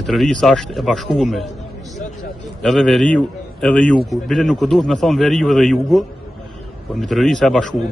Mitrovisa është e bashkuar edhe veriu edhe jugu. Bile nuk u duhet me thonë veriu edhe jugu, po Mitrovisa e bashkuar.